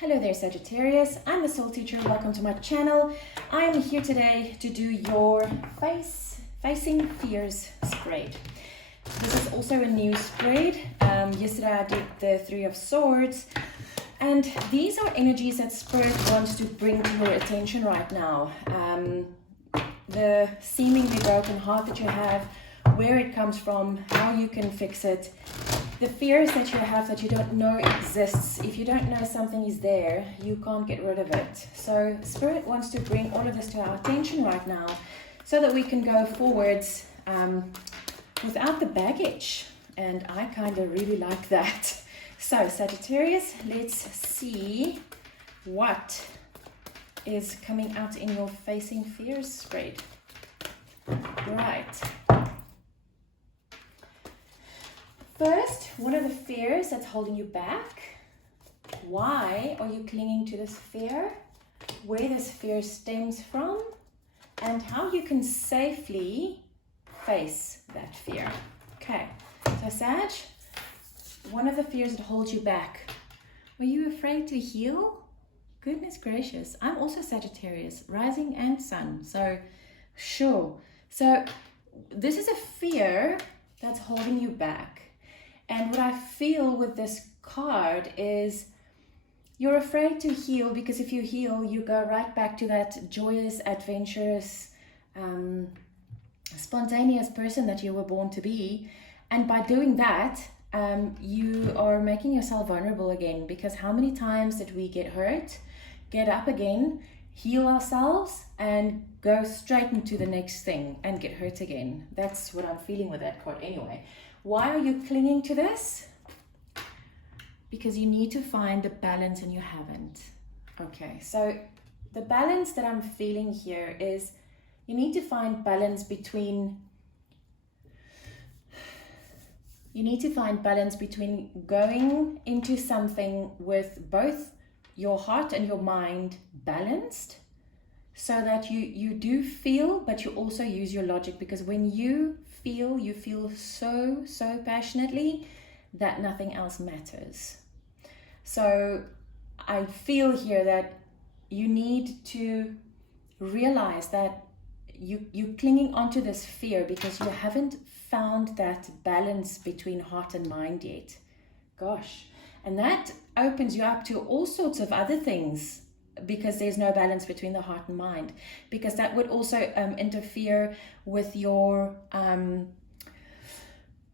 Hello there, Sagittarius. I'm the Soul Teacher. Welcome to my channel. I'm here today to do your Facing Fears spread. This is also a new spread. Yesterday I did the Three of Swords, and these are energies that Spirit wants to bring to your attention right now. The seemingly broken heart that you have, where it comes from, how you can fix it, the fears that you have that you don't know exists. If you don't know something is there, you can't get rid of it. So Spirit wants to bring all of this to our attention right now so that we can go forwards without the baggage. And I kind of really like that. So Sagittarius, let's see what is coming out in your Facing Fears spread. Right. First, what are the fears that's holding you back? Why are you clinging to this fear? Where this fear stems from? And how you can safely face that fear. Okay, so Sag, one of the fears that holds you back. Are you afraid to heal? Goodness gracious, I'm also Sagittarius, rising and sun. So, sure. So, this is a fear that's holding you back. And what I feel with this card is you're afraid to heal because if you heal, you go right back to that joyous, adventurous, spontaneous person that you were born to be. And by doing that, you are making yourself vulnerable again, because how many times did we get hurt, get up again, heal ourselves, and go straight into the next thing and get hurt again? That's what I'm feeling with that card anyway. Why are you clinging to this? Because you need to find the balance and you haven't. Okay, so the balance that I'm feeling here is you need to find balance between going into something with both your heart and your mind balanced, so that you do feel, but you also use your logic, because when you feel so passionately that nothing else matters. So I feel here that you need to realize that you're clinging onto this fear because you haven't found that balance between heart and mind yet. Gosh, and that opens you up to all sorts of other things, because there's no balance between the heart and mind, because that would also interfere with your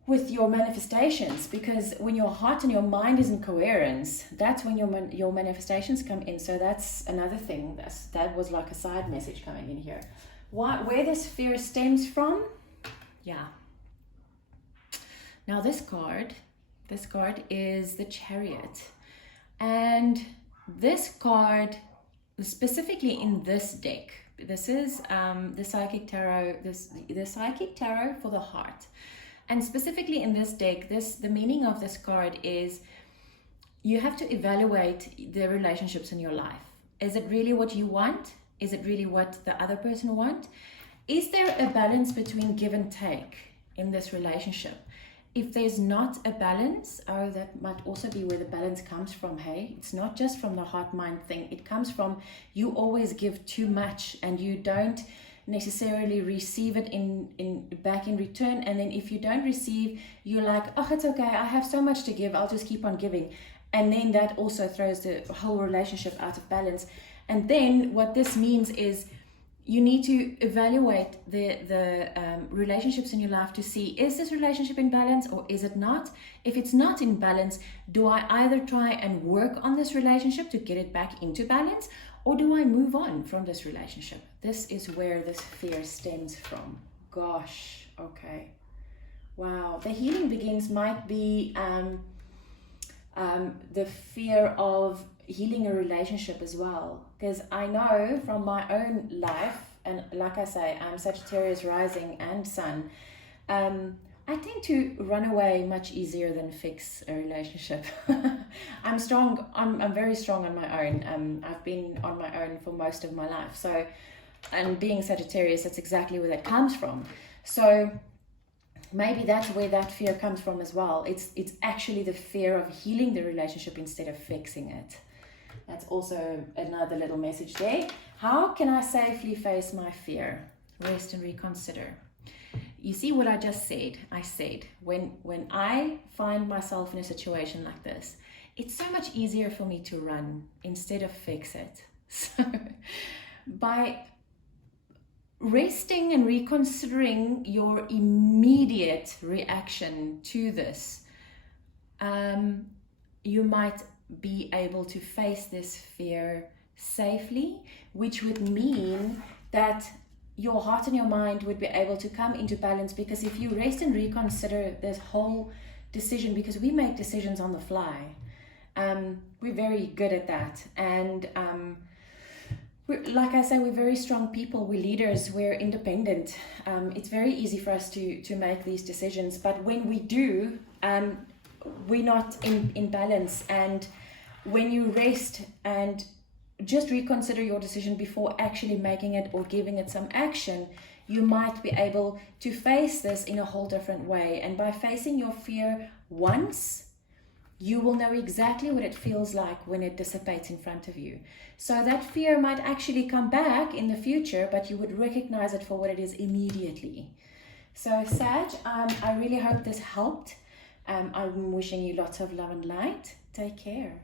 manifestations, because when your heart and your mind is in coherence, that's when your manifestations come in. So that's another thing. That was like a side message coming in here. Where this fear stems from? Yeah. Now this card is the Chariot, and this card, specifically in this deck, this is the Psychic Tarot, the Psychic Tarot for the heart. And specifically in this deck, the meaning of this card is you have to evaluate the relationships in your life. Is it really what you want? Is it really what the other person wants? Is there a balance between give and take in this relationship? If there's not a balance, that might also be where the balance comes from, hey? It's not just from the heart-mind thing. It comes from you always give too much and you don't necessarily receive it back in return. And then if you don't receive, you're like, oh, it's okay, I have so much to give, I'll just keep on giving. And then that also throws the whole relationship out of balance. And then what this means is you need to evaluate the relationships in your life to see, is this relationship in balance or is it not? If it's not in balance, do I either try and work on this relationship to get it back into balance, or do I move on from this relationship? This is where this fear stems from. Gosh, okay. Wow, the healing begins might be the fear of healing a relationship as well. Because I know from my own life, and like I say, I'm Sagittarius rising and sun, I tend to run away much easier than fix a relationship. I'm strong. I'm very strong on my own. I've been on my own for most of my life. So, and being Sagittarius, that's exactly where that comes from. So maybe that's where that fear comes from as well. It's actually the fear of healing the relationship instead of fixing it. That's also another little message there. How can I safely face my fear? Rest and reconsider. You see what I just said? I said, when I find myself in a situation like this, it's so much easier for me to run instead of fix it. So by resting and reconsidering your immediate reaction to this, you might be able to face this fear safely, which would mean that your heart and your mind would be able to come into balance. Because if you rest and reconsider this whole decision, because we make decisions on the fly, we're very good at that, and like I say, we're very strong people, we're leaders, we're independent. It's very easy for us to make these decisions, but when we do, we're not in balance. And when you rest and just reconsider your decision before actually making it or giving it some action, you might be able to face this in a whole different way. And by facing your fear once, you will know exactly what it feels like when it dissipates in front of you. So that fear might actually come back in the future, but you would recognize it for what it is immediately. So Sag, I really hope this helped. I'm wishing you lots of love and light. Take care.